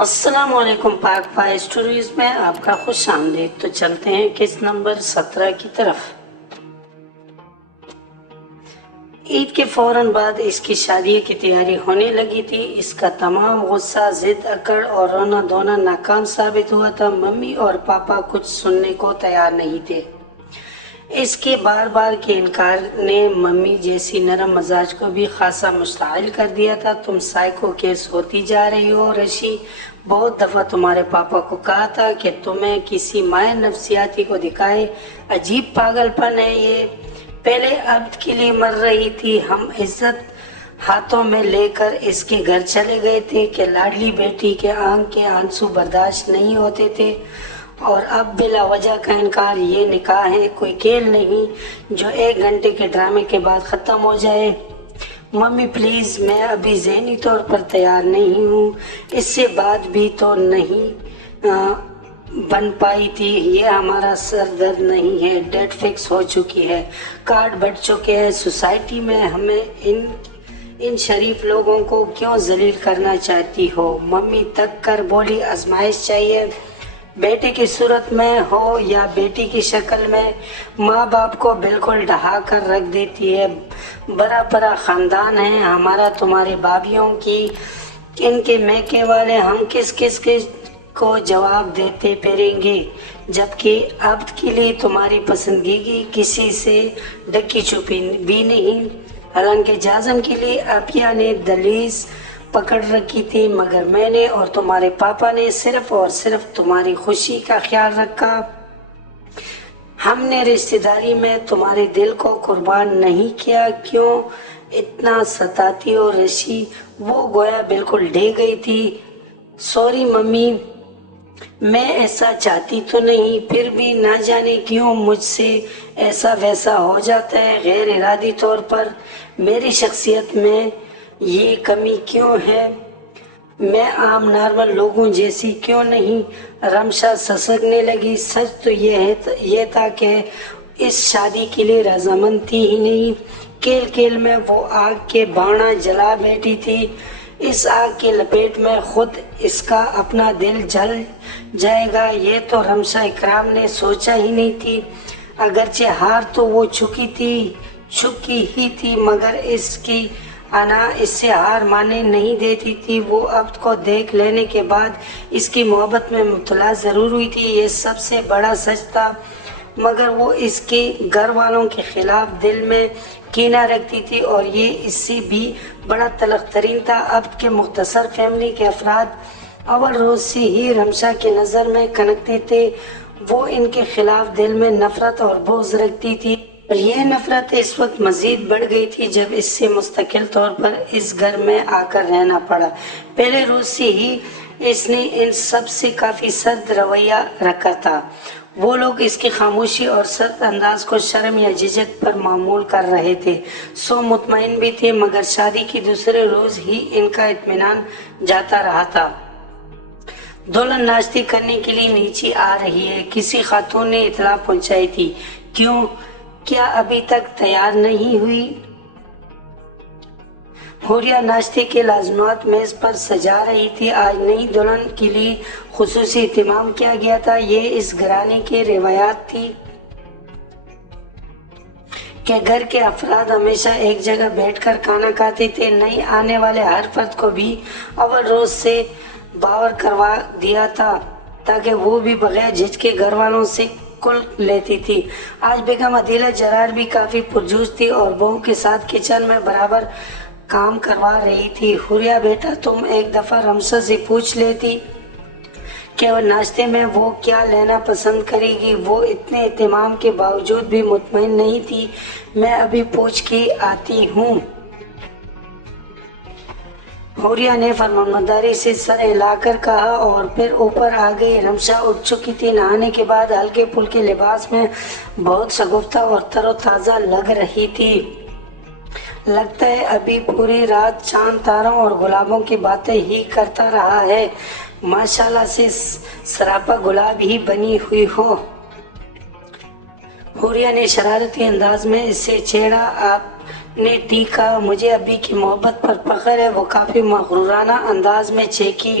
السلام علیکم پاک پائے اسٹوریز میں آپ کا خوش آمدید۔ تو چلتے ہیں قسط نمبر 17 کی طرف۔ عید کے فوراً بعد اس کی شادی کی تیاری ہونے لگی تھی۔ اس کا تمام غصہ، ضد، اکڑ اور رونا دھونا ناکام ثابت ہوا تھا۔ ممی اور پاپا کچھ سننے کو تیار نہیں تھے۔ اس کے بار بار کے انکار نے ممی جیسی نرم مزاج کو بھی خاصا مشتعل کر دیا تھا۔ تم سائیکو کیس ہوتی جا رہی ہو رشی، بہت دفعہ تمہارے پاپا کو کہا تھا کہ تمہیں کسی ماہر نفسیاتی کو دکھائے، عجیب پاگل پن ہے یہ۔ پہلے عبد کے لیے مر رہی تھی، ہم عزت ہاتھوں میں لے کر اس کے گھر چلے گئے تھے کہ لاڈلی بیٹی کے آنکھ کے آنسو برداشت نہیں ہوتے تھے، اور اب بلا وجہ کا انکار۔ یہ نکاح ہے، کوئی کھیل نہیں جو 1 گھنٹے کے ڈرامے کے بعد ختم ہو جائے۔ ممی پلیز، میں ابھی ذہنی طور پر تیار نہیں ہوں، اس سے بات بھی تو نہیں بن پائی تھی۔ یہ ہمارا سر درد نہیں ہے، ڈیٹ فکس ہو چکی ہے، کارڈ بٹ چکے ہیں۔ سوسائٹی میں ہمیں ان شریف لوگوں کو کیوں ذلیل کرنا چاہتی ہو؟ ممی تک کر بولی، آزمائش چاہیے، بیٹے کی صورت میں ہو یا بیٹی کی شکل میں، ماں باپ کو بالکل ڈھا کر رکھ دیتی ہے۔ بڑا بڑا خاندان ہے ہمارا، تمہارے بھابھیوں کی، ان کے میکے والے، ہم کس کو جواب دیتے پھریں گے؟ جبکہ عبد کے لیے تمہاری پسندیدگی کسی سے ڈکی چھپی بھی نہیں۔ حالانکہ جازم کے لیے آپیا نے دلیس پکڑ رکھی تھی، مگر میں نے اور تمہارے پاپا نے صرف اور صرف تمہاری خوشی کا خیال رکھا۔ ہم نے رشتہ داری میں تمہارے دل کو قربان نہیں کیا۔ کیوں اتنا ستاتی ہو رشی؟ وہ گویا بالکل ڈے گئی تھی۔ سوری ممی، میں ایسا چاہتی تو نہیں، پھر بھی نہ جانے کیوں مجھ سے ایسا ویسا ہو جاتا ہے غیر ارادی طور پر۔ میری شخصیت میں یہ کمی کیوں ہے؟ میں عام نارمل لوگوں جیسی کیوں نہیں؟ رمشا سسکنے لگی۔ سچ تو یہ تھا کہ اس شادی کے لیے رضامند تھی ہی نہیں۔ کیل میں وہ آگ کے بانا جلا بیٹھی تھی، اس آگ کی لپیٹ میں خود اس کا اپنا دل جل جائے گا، یہ تو رمشا اکرام نے سوچا ہی نہیں تھی۔ اگرچہ ہار تو وہ چکی ہی تھی، مگر اس کی انا اس سے ہار ماننے نہیں دیتی تھی۔ وہ عبد کو دیکھ لینے کے بعد اس کی محبت میں مبتلا ضرور ہوئی تھی، یہ سب سے بڑا سچ تھا، مگر وہ اس کے گھر والوں کے خلاف دل میں کینہ رکھتی تھی، اور یہ اس سے بھی بڑا تلخ ترین تھا۔ عبد کے مختصر فیملی کے افراد اول روز سے ہی رمشا کی نظر میں کھنکتے تھے۔ وہ ان کے خلاف دل میں نفرت اور بغض رکھتی تھی، اور یہ نفرت اس وقت مزید بڑھ گئی تھی جب اس سے مستقل طور پر اس گھر میں آ کر رہنا پڑا۔ پہلے روز سے ہی اس نے ان سب سے کافی سرد رویہ رکھا تھا۔ وہ لوگ اس کی خاموشی اور سرد انداز کو شرم یا جھجک پر معمول کر رہے تھے، سو مطمئن بھی تھے، مگر شادی کے دوسرے روز ہی ان کا اطمینان جاتا رہا تھا۔ دلہن ناشتے کرنے کے لیے نیچے آ رہی ہے، کسی خاتون نے اطلاع پہنچائی تھی۔ کیوں؟ کیا ابھی تک تیار نہیں ہوئی؟ حوریہ ناشتے کے لازمات میز پر سجا رہی تھی۔ آج نئی دلہن کے لیے خصوصی اہتمام کیا گیا تھا۔ یہ اس گھرانے کی روایات تھی کہ گھر کے افراد ہمیشہ ایک جگہ بیٹھ کر کھانا کھاتے تھے۔ نئی آنے والے ہر فرد کو بھی اول روز سے باور کروا دیا تھا تاکہ وہ بھی بغیر جھجکے گھر والوں سے کل لیتی تھی۔ آج بیگم عدیلہ جرار بھی کافی پرجوش تھی اور بہو کے ساتھ کچن میں برابر کام کروا رہی تھی۔ حوریہ بیٹا، تم ایک دفعہ رمشا سے پوچھ لیتی کہ ناشتے میں وہ کیا لینا پسند کرے گی؟ وہ اتنے اہتمام کے باوجود بھی مطمئن نہیں تھی۔ میں ابھی پوچھ کے آتی ہوں۔ حوریہ نے فرمانبرداری سے سر ہلا کر کہا اور پھر اوپر آ گئی۔ رمشا اٹھ چکی تھی، نہانے کے بعد ہلکے پھلکے لباس میں بہت شگفتہ اور تر و تازہ لگ رہی تھی۔ لگتا ہے ابھی پوری رات چاند تاروں اور گلابوں کی باتیں ہی کرتا رہا ہے، ماشاءاللہ سے سراپا گلاب ہی بنی ہوئی ہو۔ حوریہ نے شرارتی انداز میں اس سے چھیڑا۔ آپ نے ٹھیک کہا، مجھے ابھی کی محبت پر فخر ہے۔ وہ کافی مغرورانہ انداز میں چہکی۔